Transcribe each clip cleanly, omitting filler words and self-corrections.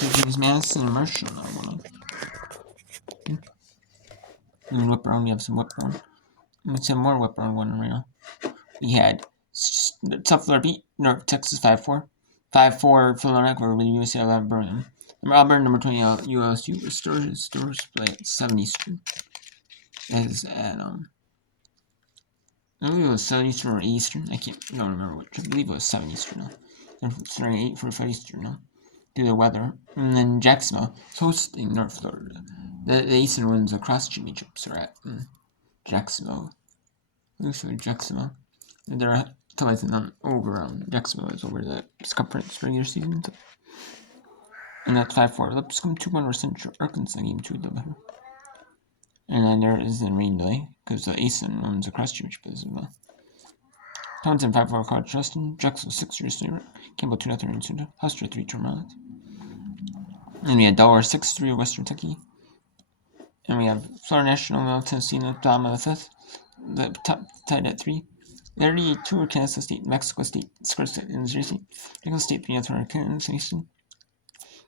James Madison and Marshall now one. And whip around, we have some whip around. Let's have more whip around one right now. We had Tough beat North Texas 5-4. 5-4 Philadelphia over UCLA Birmingham. Number Auburn, number 20 ULSU Stores play at 7 Eastern. Is at I believe it was 7 Eastern or Eastern. I don't remember which. I believe it was 7 Eastern now. They're starting 8:45 Eastern now. Due to the weather. And then Jacksonville is hosting North Florida. The Eastern Women's Lacrosse Championships are at Jacksonville. Looks like Jacksonville. They're televising on over Jacksonville is over the conference regular season. So. And that's 5-4. Lipscomb 2-1 over Central Arkansas game 2 the better. And then there is a rain delay because the Eastern Women's Lacrosse Championship as well. Townsend 5-4 College Justin. Jacksonville 6-3 Campbell 2-0 in Suda. Huster 3 Termont. And we had Delaware 6-3 of Western Kentucky. And we have Florida National, Middle Tennessee, the bottom of the 5th. The top tied at 3. Liberty 2 Kansas State, Mexico State, Square State, and Missouri State. Mexico State 3-0 Kansas Nation.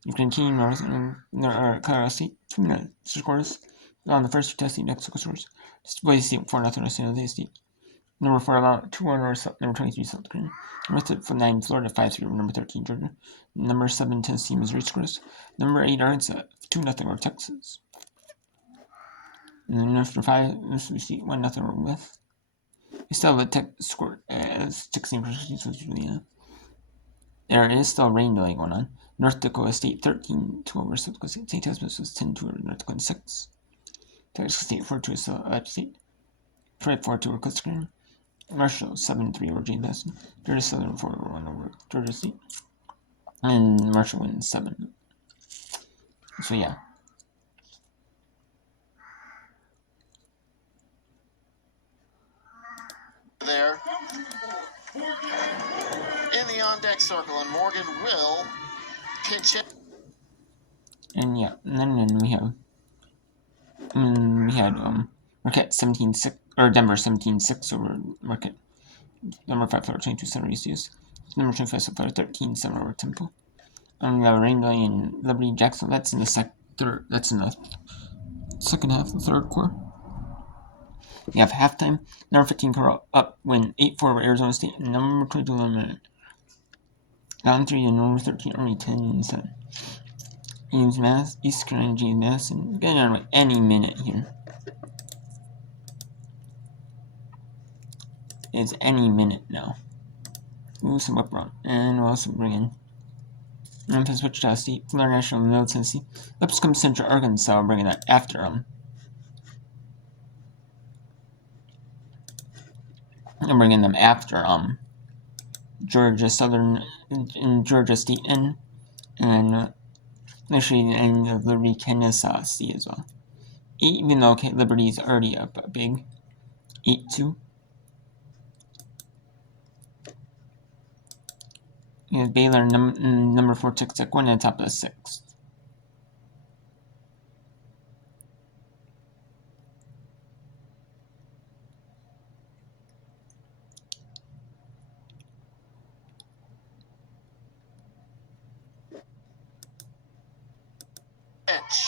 Ukraine Team North and Colorado State 2-0 scores on the first 2 Tennessee Mexico scores. Boise State 4-0 San Jose State. Number 4 Alabama 2-1 number 23 South Carolina. Number 9 Florida 5-3 over number 13 Georgia. Number 7 Tennessee Missouri scores. Number 8 Arkansas 2-0 over Texas. And then after 5 Mississippi State 1-0 over with. We still have a tech score as 16%, so it's really there is still rain delay going on. North Dakota State 13-2 over South Dakota State. St. Thomas was 10-2 over North Dakota 6. Texas State 4-2 over South State. Fred 4-2 over Coastal Carolina. Marshall 7-3 over James Madison. Georgia Southern 4-1 over Georgia State. And Marshall wins 7. So yeah. There in the on-deck circle, and Morgan will pinch it. And yeah, and then we had Marquette 17-6 or Denver 17-6 over Marquette. Number 5 Florida 22-7 ECUs. Number 25 Florida 13-7 over Temple. We have Rain delay and Liberty Jackson. That's in the second half, the third quarter. We have halftime. Number 15 Coral up win 8-4 over Arizona State. And number 22 eliminated. Down 3 and number 13 Army 10-7. James Madison, East Carolina James Madison. Getting on any minute here. It's any minute now. Move some up run. And we'll also bring in Memphis, Wichita State, Florida National, Middle Tennessee. Lipscomb Central Arkansas. Bringing that after I'm bringing them after Georgia Southern and Georgia State and actually the end of Liberty Kansas State as well. Even though Liberty's already up a big 8-2. We have Baylor number 4 Tech one on top of the 6th.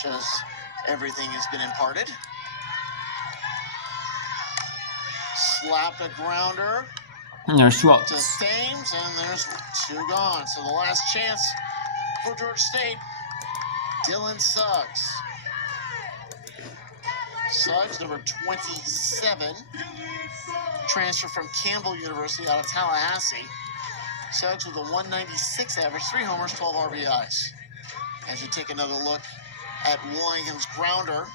As everything has been imparted. Slap a grounder. And there's 2 outs. To Thames, and there's 2 gone. So the last chance for Georgia State, Dylan Suggs. Suggs, number 27, transfer from Campbell University out of Tallahassee. Suggs with a 196 average, 3 homers, 12 RBIs. As you take another look at Willingham's grounder,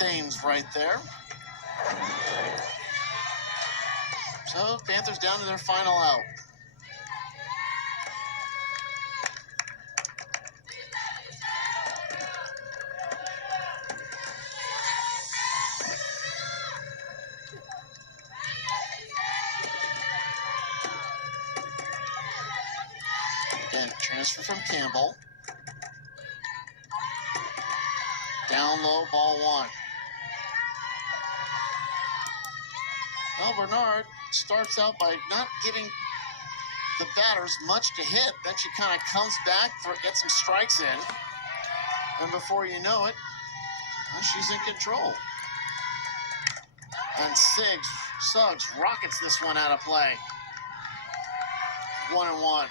Thames right there. So Panthers down to their final out. Again, transfer from Campbell. Down low, ball 1. Well, Bernard starts out by not giving the batters much to hit. Then she kind of comes back, gets some strikes in, and before you know it, she's in control. And Suggs rockets this one out of play. 1-1.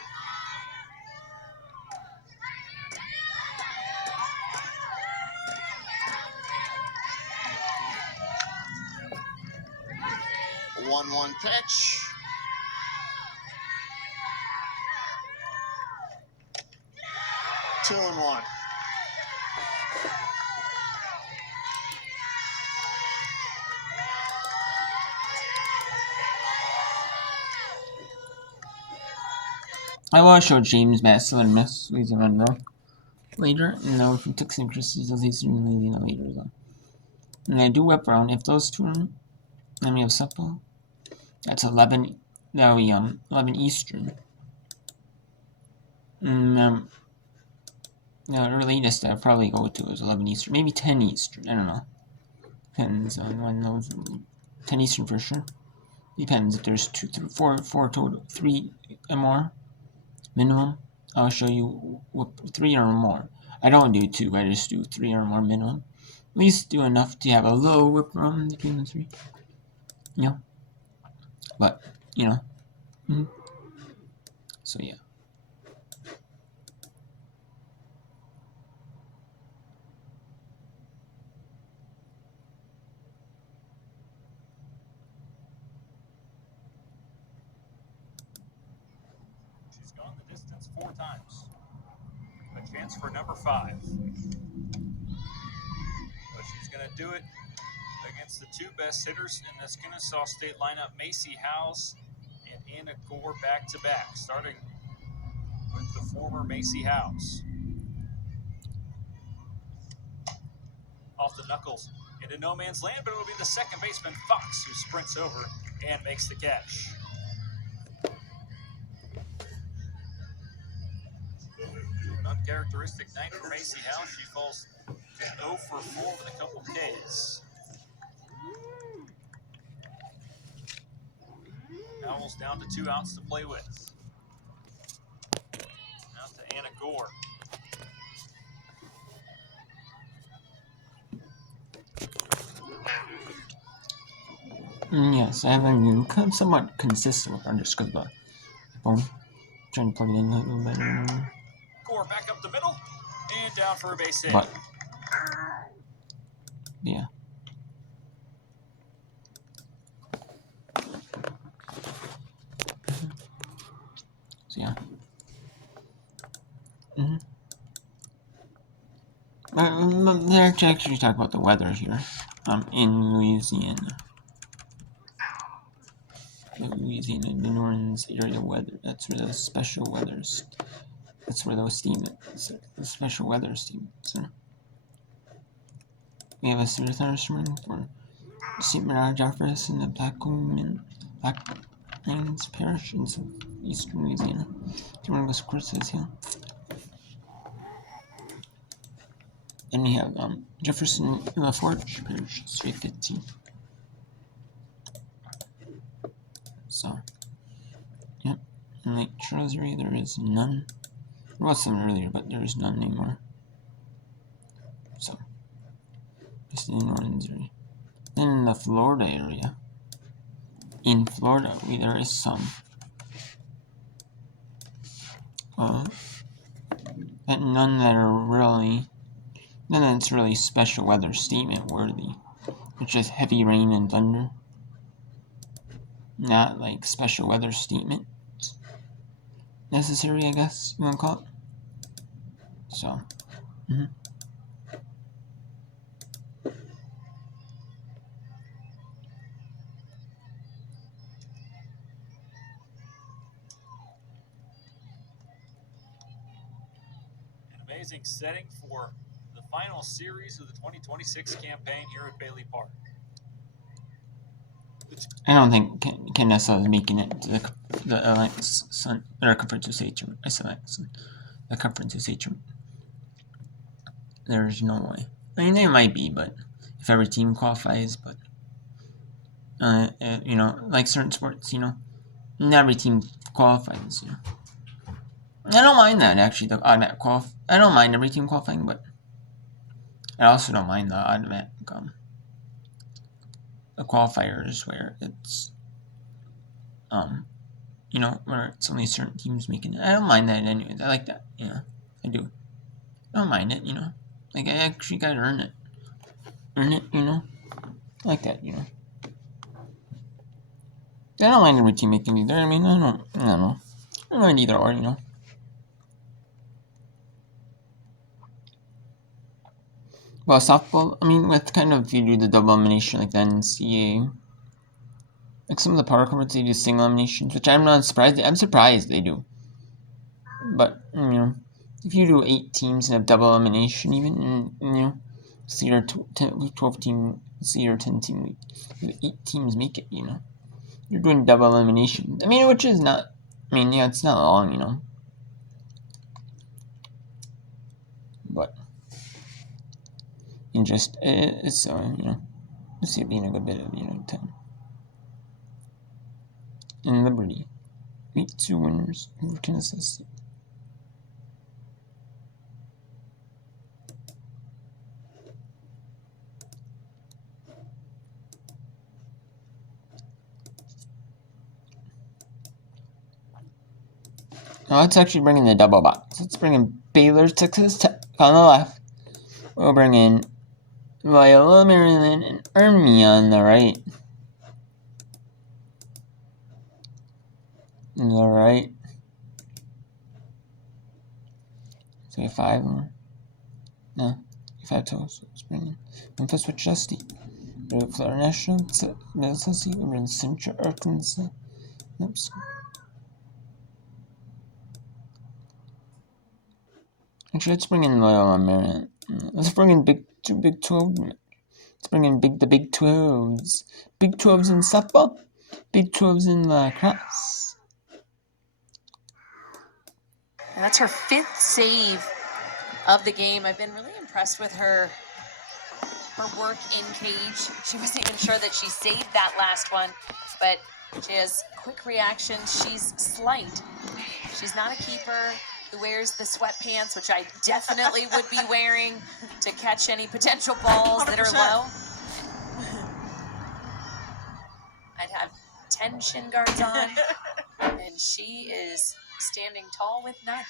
One pitch. Two and one. I will show James Bassel and Miss Louisa Monroe later, and now if we took some criticisms, he's Louisiana later though. And I do whip around if those two are, then we have supple. That's 11. That'll be 11 Eastern. And the latest I'll probably go to is 11 Eastern, maybe 10 Eastern. I don't know. Depends on when those. 10 Eastern for sure. Depends if there's 2, 3, 4 total, 3 or more minimum. I'll show you 3 or more. I don't do 2, I just do 3 or more minimum. At least do enough to have a little whip around between the 3. You know. But, you know. So yeah. She's gone the distance 4 times. A chance for number 5. But she's going to do it against the 2 best hitters in this Kennesaw State lineup, Macy Howes and Anna Gore back-to-back, starting with the former Macy Howes. Off the knuckles into no man's land, but it will be the second baseman, Fox, who sprints over and makes the catch. An uncharacteristic night for Macy Howes. She falls 0 for 4 with a couple Ks. Howells down to 2 outs to play with. Out to Anna Gore. Yes, I haven't been somewhat consistent with her just because of the phone. Trying to plug it in a little better. Gore back up the middle and down for a base hit. But yeah. So yeah. Let's actually talk about the weather here. In Louisiana. Louisiana, the northern area weather. That's where the special weathers. That's where those statements. The special weather statements. We have a thunderstorm for St. Bernard, Jefferson, and the Plains Parish in eastern Louisiana. Tomorrow goes courses here. Then we have Jefferson and La Forge Parish, straight 15. So, yep. In Lake Charles area, there is none. There was some earlier, but there is none anymore. So, just in the northern area. Then in the Florida area, there is some. But none that's really special weather statement worthy. It's just heavy rain and thunder. Not like special weather statement necessary, I guess you want to call it. So, An amazing setting for the final series of the 2026 campaign here at Bailey Park. I don't think Kennesaw is making it to the Conference USA tournament. The Conference USA tournament. There's no way. I mean, they might be, but if every team qualifies, but like certain sports, Not every team qualified this year. I don't mind that, actually, the automatic I don't mind every team qualifying, but I also don't mind the automatic the qualifiers where it's where it's only certain teams making it. I don't mind that anyways. I like that, I do. I don't mind it, like I actually gotta earn it. I like that, I don't mind every team making either. I mean, I don't know. I don't mind either or, Well, softball, I mean, with kind of, if you do the double elimination like the NCAA, like some of the power conferences, they do single eliminations, which I'm not surprised. I'm surprised they do. But, if you do 8 teams and have double elimination, even, see your 12 team, see your 10 team league, 8 teams make it, You're doing double elimination. I mean, which is not, it's not long, But, it's, let's see it being a good bit of, time. In Liberty, meet 2 winners over Tennessee. Now let's actually bring in the double box. Let's bring in Baylor, Texas Tech on the left. We'll bring in Loyola, Maryland, and Army on the right. So we have 5 more. No, 5 total. So let's bring in Memphis, Wichita State. Florida National, Mississippi, we're in Central Arkansas. Oops. Actually, let's bring in Loyola, Maryland. Let's bring in Big 12. Let's bring in the Big 12s. Big 12s in softball. Big 12s in lacrosse. And that's her 5th save of the game. I've been really impressed with her work in cage. She wasn't even sure that she saved that last one, but she has quick reactions. She's slight. She's not a keeper who wears the sweatpants, which I definitely would be wearing to catch any potential balls 100%. That are low. I'd have 10 shin guards on, and she is standing tall with none.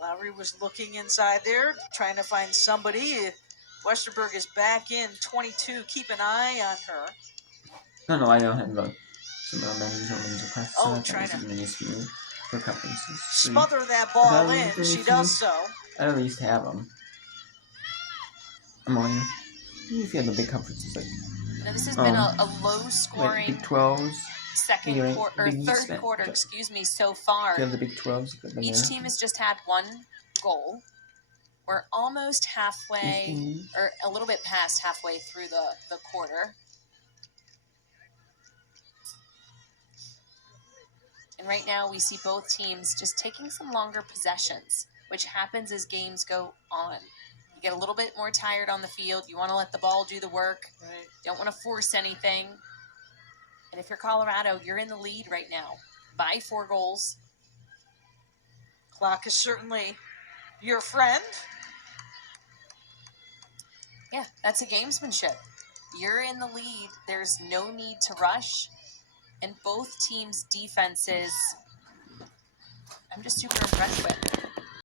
Lowry was looking inside there, trying to find somebody. Westerberg is back in 22. Keep an eye on her. No, I don't have some of the men's or women's requests. Oh, trying to for conferences. Smother that ball in. She does so. I at least have them. I'm on. If you have the big conferences like. Now this has been a low-scoring like Big 12s. third quarter, so far. If you have the Big 12s. Each team has just had 1 goal. We're almost halfway, or a little bit past halfway through the quarter. And right now we see both teams just taking some longer possessions, which happens as games go on. You get a little bit more tired on the field. You want to let the ball do the work. Right. Don't want to force anything. And if you're Colorado, you're in the lead right now by 4 goals. Clock is certainly your friend. Yeah, that's a gamesmanship. You're in the lead. There's no need to rush. And both teams' defenses, I'm just super impressed with.